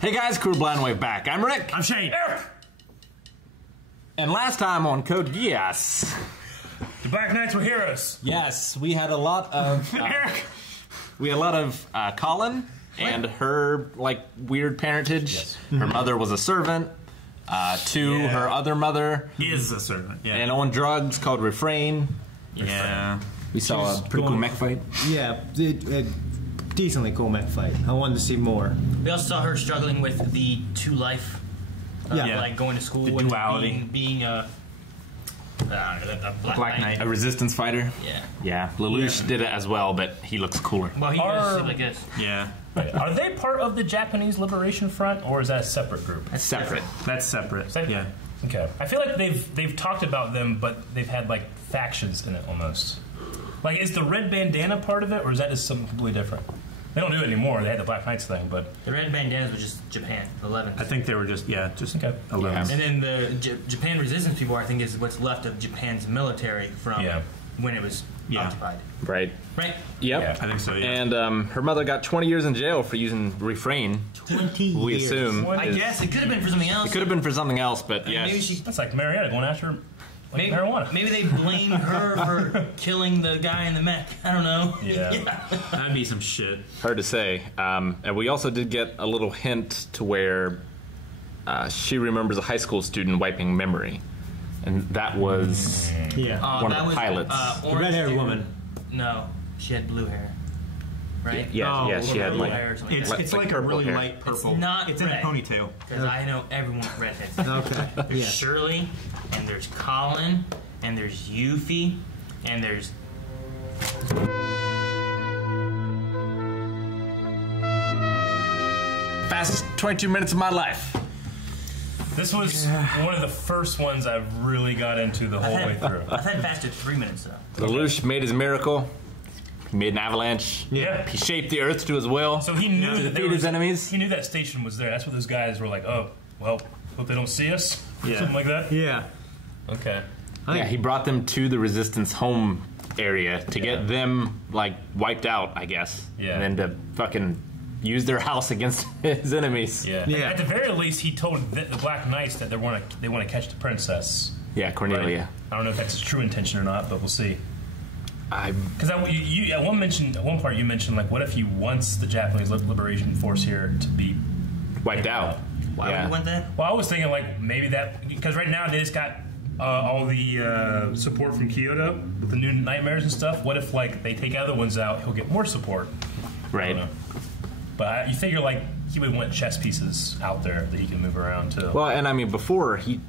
Hey guys, Crew Blind Wave back. I'm Rick. I'm Shane. Eric! And last time on Code Geass, The Black Knights were heroes. yes, we had a lot of Eric! we had a lot of Colin and her like weird parentage. Yes. Her mother was a servant. Her other mother Is a servant. Yeah. and on drugs called Refrain. Yeah. We saw a pretty cool mech fight. Yeah, decently cool mech fight. I wanted to see more. We also saw her struggling with the two life, Yeah. like going to school The and duality. being a Black Knight. A resistance fighter. Yeah. Yeah, Lelouch did it as well, but he looks cooler. Well, he was like this. Yeah. Are they part of the Japanese Liberation Front, or is that a separate group? That's Separate. That's separate. That- Yeah. Okay. I feel like they've talked about them, but they've had like factions in it almost. Like, is the red bandana part of it, or is that just something completely different? They don't do it anymore. They had the Black Knights thing, but The red bandanas was just Japan, 11. I think they were just Okay. 11. And then the Japan resistance people, I think, is what's left of Japan's military from when it was occupied. Right. Right? Yep. Yeah. I think so. Yeah. And her mother got 20 years in jail for using Refrain. 20 We years. assume. I guess it could have been for something else. It could have been for something else, but I mean, yeah. maybe she. that's like Marietta going after like marijuana. Maybe they blame her for killing the guy in the mech. I don't know. Yeah. That'd be some shit. Hard to say. And we also did get a little hint to where she remembers a high school student wiping memory. And that was Yeah. one that of the was, pilots. The orange red-haired dude. woman. No, she had blue hair. Right? yeah, Oh, she had blue like... hair or something It's like it's like like a purple really hair. light purple. It's not It's in a red. ponytail. Because I know everyone with redheads. Okay. There's Yeah. Shirley, and there's Colin, and there's Yuffie, and there's... Fastest 22 minutes of my life. This was one of the first ones I really got into the whole way through. I've had faster 3 minutes, though. Lelouch made his miracle. He made an avalanche. Yeah. He shaped the earth to his will. So he knew to that there defeat was his enemies. He knew that station was there. That's what those guys were like. Oh, well, hope they don't see us. Yeah. Something like that. Yeah. Okay. Yeah, he brought them to the resistance home area to get them like wiped out, I guess. Yeah. And then to fucking use their house against his enemies. Yeah. Yeah. At the very least, he told the Black Knights that they want to catch the princess. Yeah, Cornelia. Right? I don't know if that's his true intention or not, but we'll see. I Because you at one part you mentioned like, what if he wants the Japanese Liberation Force here to be wiped out. Why would you want that? Well, I was thinking like maybe that because right now they just got all the support from Kyoto with the new nightmares and stuff. What if like they take other ones out, he'll get more support. I Right. don't know. But you figure like he would want chess pieces out there that he can move around too. Well, and I mean, before he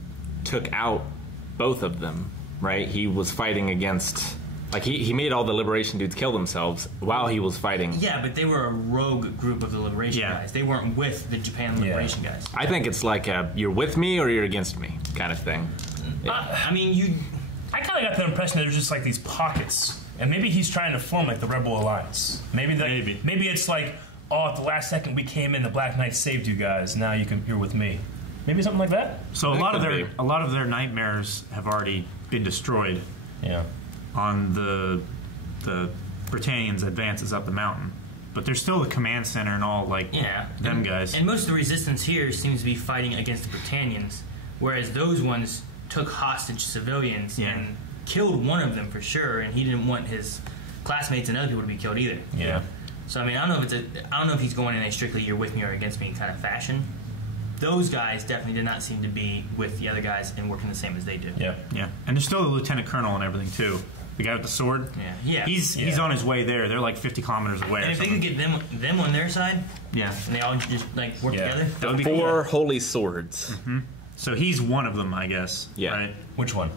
took out both of them, right? He was fighting against... Like, he made all the Liberation dudes kill themselves while he was fighting. Yeah, but they were a rogue group of the Liberation guys. They weren't with the Japan Liberation guys. I think it's like a, you're with me or you're against me kind of thing. I mean, I kind of got the impression that there's just like these pockets, and maybe he's trying to form like the Rebel Alliance. Maybe it's like, oh, at the last second we came in, the Black Knights saved you guys. Now you're with me. Maybe something like that. So a That lot of could their nightmares have already been destroyed Yeah. on the Britannians' advances up the mountain. But there's still the command center and all like them guys. And most of the resistance here seems to be fighting against the Britannians, whereas those ones took hostage civilians and killed one of them for sure, and he didn't want his classmates and other people to be killed either. Yeah. So I mean, I don't know if he's going in a strictly "you're with me or against me" kind of fashion. Those guys definitely did not seem to be with the other guys and working the same as they do. Yeah. Yeah, and there's still the lieutenant colonel and everything too. The guy with the sword. Yeah. He's on his way there. They're like 50 kilometers away. And or if they something. could get them on their side, Yeah, and they all just like work together. that would be Four cool. holy swords. So he's one of them, I guess. Yeah. Right? Which one?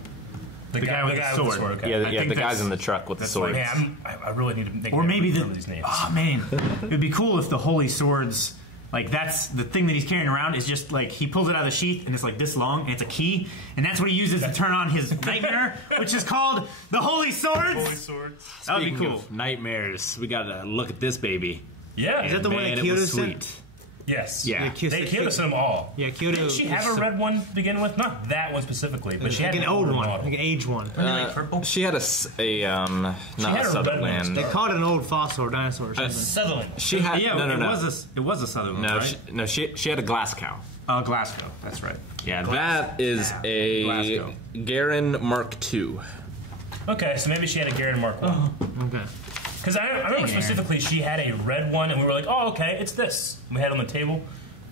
The guy with the sword. Okay. Yeah, I yeah, think the guys that's- in the truck with the that's swords. Man, I really need to make Or maybe remember these names. Oh man, it would be cool if the holy swords, like that's the thing that he's carrying around is just like he pulls it out of the sheath and it's like this long and it's a key and that's what he uses to turn on his nightmare, which is called the holy swords. Holy swords. That would be Speaking cool. of nightmares, we gotta look at this baby. Yeah. Is that the one Man, that it Kyoto was sent? sweet. Yes. Yeah. They Kyoto sent them all. Yeah, Kyoto. Did she have a red one to begin with? Not that one specifically, but she like had an old one, model. like an aged one. Were they like purple? She had not had a a Sutherland. red They caught an old fossil or dinosaur or something. Sutherland. She had Yeah, no. It was a Sutherland, No, right? she had a glass cow. Glasgow. That's right. Yeah, that is a Glasgow. Garen Mark II. Okay, so maybe she had a Garen Mark 1. Okay. Because I remember specifically she had a red one, and we were like, oh, okay, it's this. We had it on the table,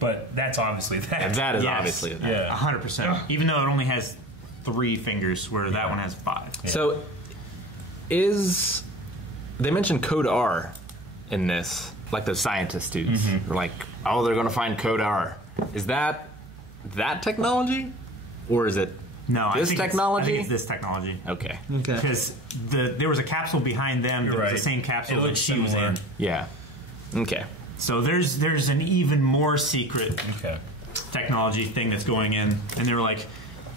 but that's obviously that. And that is Yes. obviously that. Yeah. 100%. Even though it only has 3 fingers, where that one has 5. So, they mentioned Code R in this, like those scientist dudes. They're like, oh, they're going to find Code R. Is that technology, or is it No, this I think technology? I think it's this technology. Okay. Okay. Because there was a capsule behind them. You're That was right. the same It capsule that looked she was similar. in. Yeah. Okay. So there's an even more secret Okay. technology thing that's going in, and they were like,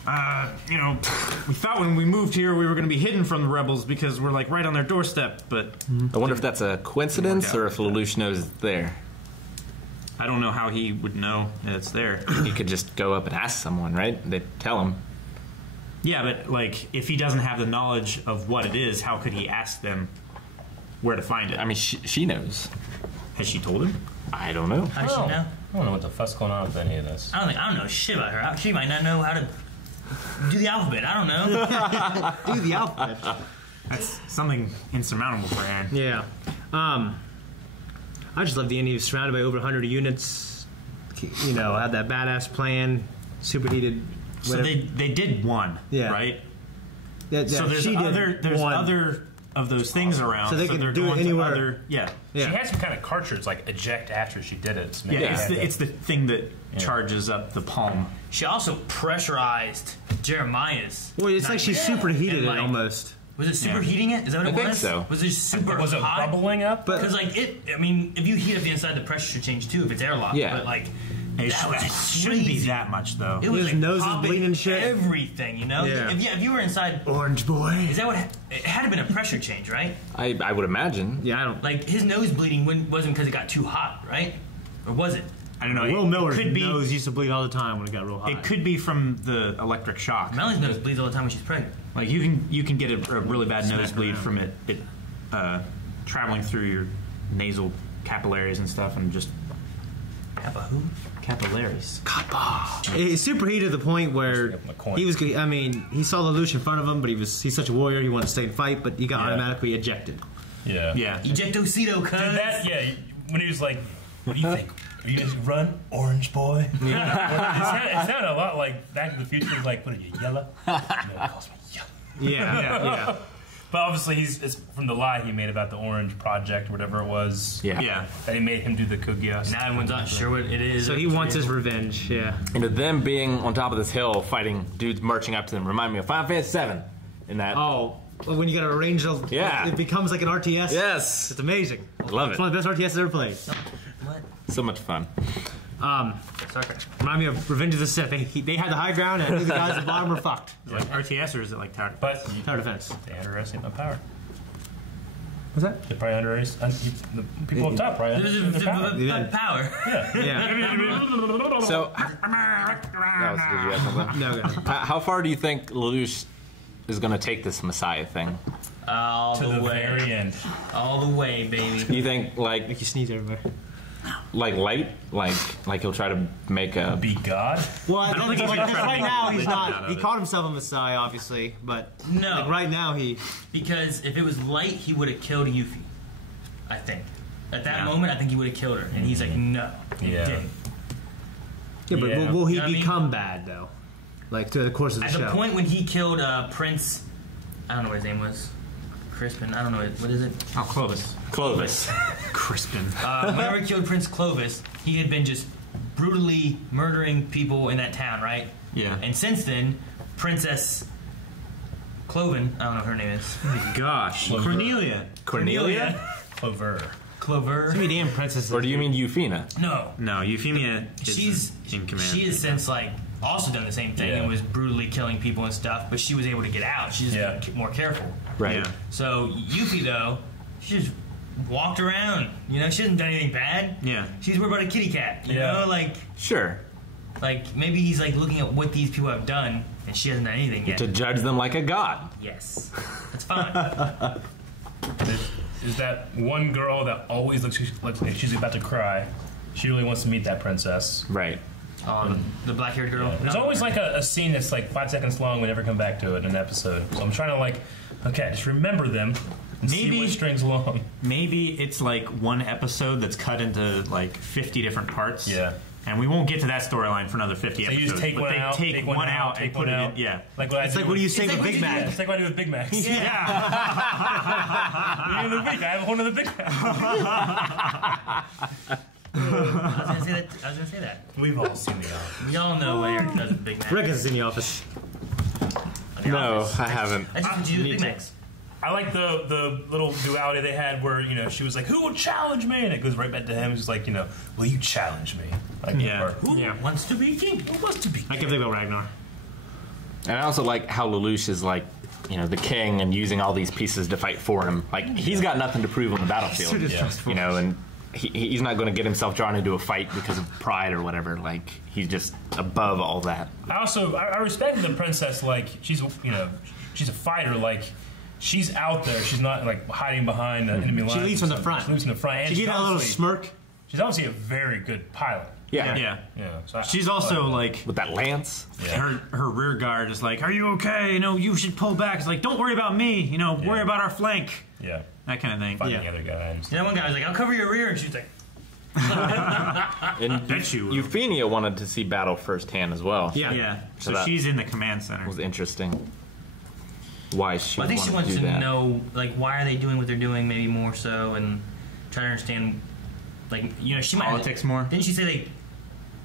we thought when we moved here we were going to be hidden from the rebels because we're like right on their doorstep, but I wonder if that's a coincidence or if Lelouch knows it's there. I don't know how he would know that it's there. He could just go up and ask someone, right? They'd tell him. Yeah, but like if he doesn't have the knowledge of what it is, how could he ask them where to find it? I mean, she knows. Has she told him? I don't know. How does she know? I don't know what the fuck's going on with any of this. I don't know shit about her. She might not know how to do the alphabet. I don't know. Do the alphabet. That's something insurmountable for Aaron. Yeah. I just love the end. He was surrounded by over 100 units. You know, had that badass plan. Superheated. So whatever. they did one, Yeah. right? Yeah, So there's she did one. other of those things around. So they can they're do it going to anywhere. other- yeah. Yeah. She had some kind of cartridge, like eject after she did it. So maybe Yeah, they had it's the thing that charges up the palm. She also pressurized Jeremiah's. Well, it's like she nightmare. superheated And, it like, almost. Was it superheating it? Is that what it I think was? so. Was it super Was it hot? bubbling up? But Because like I mean, if you heat up the inside, the pressure should change too if it's airlocked. Yeah. But like, It that was shouldn't be crazy. that much though. It was His like nose is popping bleeding and shit. Everything, you know. Yeah. If you were inside, Orange boy. is that what it had to been a pressure change, right? I would imagine. Yeah, I don't. Like his nose bleeding wasn't because it got too hot, right? Or was it? I don't know. Will it Miller's could be. nose used to bleed all the time when it got real hot. It could be from the electric shock. Melanie's nose bleeds all the time when she's pregnant. Like you can get a really bad Smack nosebleed around. from it traveling through your nasal capillaries and stuff, and just Kappa who? capillaries. He superheated to the point where Skip him a coin. he was. I mean, he saw Lelouch in front of him, but he's such a warrior. He wanted to stay and fight, but he got Yeah. automatically ejected. Yeah. Yeah. Ejectocito, cuz. Dude, when he was like, what do you think? Are you gonna run, orange boy? Yeah. It sounded a lot like Back to the Future. He's like, what are you, yellow? No, he calls me yellow. Yeah. But obviously, it's from the lie he made about the Orange Project, whatever it was. Yeah. Yeah. That he made him do the Code Geass. Now everyone's not sure what it is. So he wants his revenge. Yeah. And them being on top of this hill fighting dudes marching up to them remind me of Final Fantasy VII. In that. Oh, well, when you got to arrange those, Yeah. it becomes like an RTS. Yes. It's amazing. Love It's it. one of the best RTS ever played. What? So much fun. Sorry. Remind me of Revenge of the Sith. They had the high ground, and I knew the guys at the bottom were fucked. Is it like RTS or is it like tower? But Tower defense. they underestimate my power. What's that? They probably underestimate. The people up top probably underestimate their power. Yeah. Power. Yeah. So, did you have something? No, go ahead. How far do you think Lelouch is going to take this Messiah thing? All To the the way. very end. All the way, baby. Do you think like Make you sneeze everywhere. light, like he'll try to make a Be God? Well, I don't think he's like, gonna try to right make now a he's religion out not. of He it. called himself a Messiah, obviously, but No. like right now he. Because if it was light, he would have killed Yuffie. I think. At that Yeah. moment, I think he would have killed her. And he's like, no. He Yeah. didn't. Yeah, but Yeah. will he You know what I mean? become bad though? Like through the course of the At show. the point when he killed Prince, I don't know what his name was. Crispin, I don't know, what is it? Oh, Clovis. Clovis. Crispin. Whenever he killed Prince Clovis, he had been just brutally murdering people in that town, right? Yeah. And since then, Princess Cloven, I don't know what her name is. Gosh. Clover. Cornelia. Cornelia? Clover. Clover. Too many damn princesses. Or do you mean Euphemia? No. No, Euphemia is She's in command. She has since like also done the same thing Yeah. and was brutally killing people and stuff, but she was able to get out. She's Yeah. more careful. Right. Yeah. So Yuffie though, she's walked around. You know, she hasn't done anything bad. Yeah. She's worried about a kitty cat. You know, like Sure. maybe he's like looking at what these people have done, and she hasn't done anything yet. To judge them like a god. Yes, that's fine. Is that one girl that always looks like she's about to cry? She really wants to meet that princess. Right. The black-haired girl. Yeah. There's always like a scene that's like 5 seconds long. We never come back to it in an episode. So I'm trying to like, okay, just remember them. And see what strings along. Maybe it's like one episode that's cut into like 50 different parts. Yeah. And we won't get to that storyline for another 50 episodes. You just take but one they out, take one out and put it in. Yeah. Like what It's like what do you say with Big Mac? It's like what I do with Big Macs. Yeah. I have a whole nother Big Mac. I was gonna say that. We've all seen the office. We all know what Eric does with Big Mac. Rick is in the office. No, I haven't. I just do Big Macs. I like the little duality they had where, you know, she was like, who will challenge me? And it goes right back to him. He's like, you know, will you challenge me? Like, Yeah. Who wants to be king? Who wants to be? I can think about Ragnar. And I also like how Lelouch is like, you know, the king and using all these pieces to fight for him. Like, he's got nothing to prove on the battlefield. You know, and he's not going to get himself drawn into a fight because of pride or whatever. Like, he's just above all that. I respect the princess. Like, she's a fighter. Like, she's out there. She's not like hiding behind the enemy lines. She leads from the front. She leads from the front. And She gave that little smirk. She's obviously a very good pilot. Yeah. Yeah. So She's also like With that lance. her rear guard is like, are you okay? You know, you should pull back. It's like, don't worry about me. You know, worry about our flank. Yeah. That kind of thing. Fighting the other guy. You know, one guy was like, I'll cover your rear, and she was like, And Bet you will. Euphemia wanted to see battle firsthand as well. Yeah. So that- she's in the command center. It was interesting. Why she I think she wanted wants to to do that. know, like, why are they doing what they're doing, maybe more so, and try to understand, like, you know, she might Politics more? Didn't she say, like,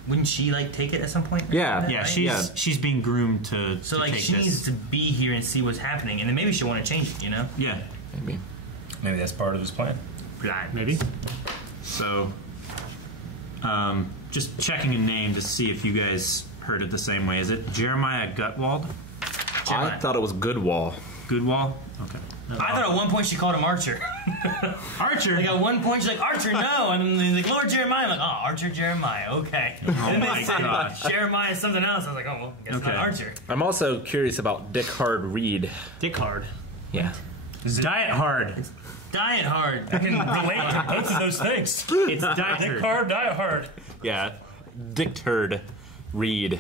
wouldn't she, like, take it at some point? Yeah. Yeah, Right? she's being groomed to So, to like, take she this. needs to be here and see what's happening, and then maybe she'll want to change it, you know? Yeah, Maybe. Maybe that's part of his plan. maybe. So, just checking a name to see if you guys heard it the same way. Is it Jeremiah Gutwald? I thought it was Goodwall. Goodwall? Okay. I thought at one point she called him Archer. Archer. Like, at one point she's like, Archer, no! And then he's like, Lord Jeremiah. I'm like, oh, Archer Jeremiah, okay. Oh And then my they said gosh. Jeremiah something else. I was like, oh, well, I guess Okay. not Archer. I'm also curious about Dick Hard Reed. Dick hard. Yeah. Diet hard. Diet hard. I can relate to both of those things. It's diet Dick hard. hard, die hard. Yeah. Dick Turd Reed.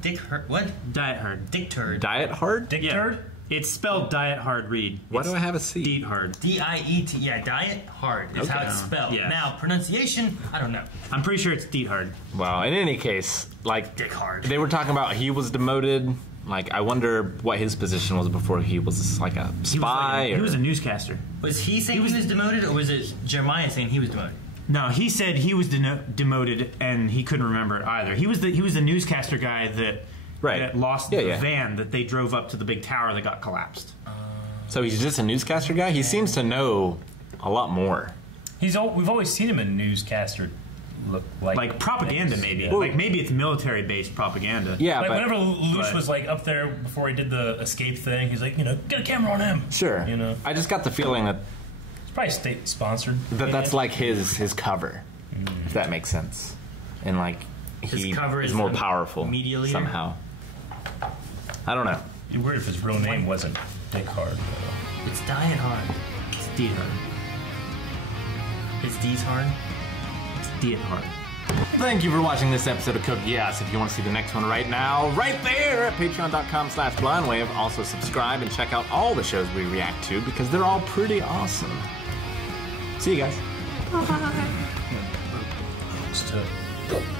Dick Hurt. What? Diet hard. Dick Turd. Diet Hard? Dick Yeah. turd? It's spelled diet hard read. Why It's do I have a C? Diet hard. D-I-E-T. Yeah, diet hard is how it's spelled. Yeah. Now, pronunciation, I don't know. I'm pretty sure it's diet hard. Well, in any case, like, Dick hard. they were talking about he was demoted. Like, I wonder what his position was before he was like a spy. He was a newscaster. Was he saying he was demoted, or was it Jeremiah saying he was demoted? No, he said he was demoted, and he couldn't remember it either. He was the newscaster guy that lost the van that they drove up to the big tower that got collapsed. So he's just a newscaster guy? He seems to know a lot more. We've always seen him in newscaster look Like propaganda, maybe. Yeah. Like maybe it's military-based propaganda. Yeah, Like but whenever Lelouch but- was like up there before he did the escape thing, he's like, you know, get a camera on him. sure. You know, I just got the feeling that it's probably state sponsored. that's like his cover, if that makes sense. And like he cover is is more the powerful media leader? somehow. I don't know. It'd be weird if his real name wasn't Dick Hard. It's diet hard. It's diet hard. It's D's hard. It's diet hard. Thank you for watching this episode of Code Geass. If you want to see the next one right now, right there at patreon.com/blindwave. Also subscribe and check out all the shows we react to because they're all pretty awesome. See you guys. It's tough.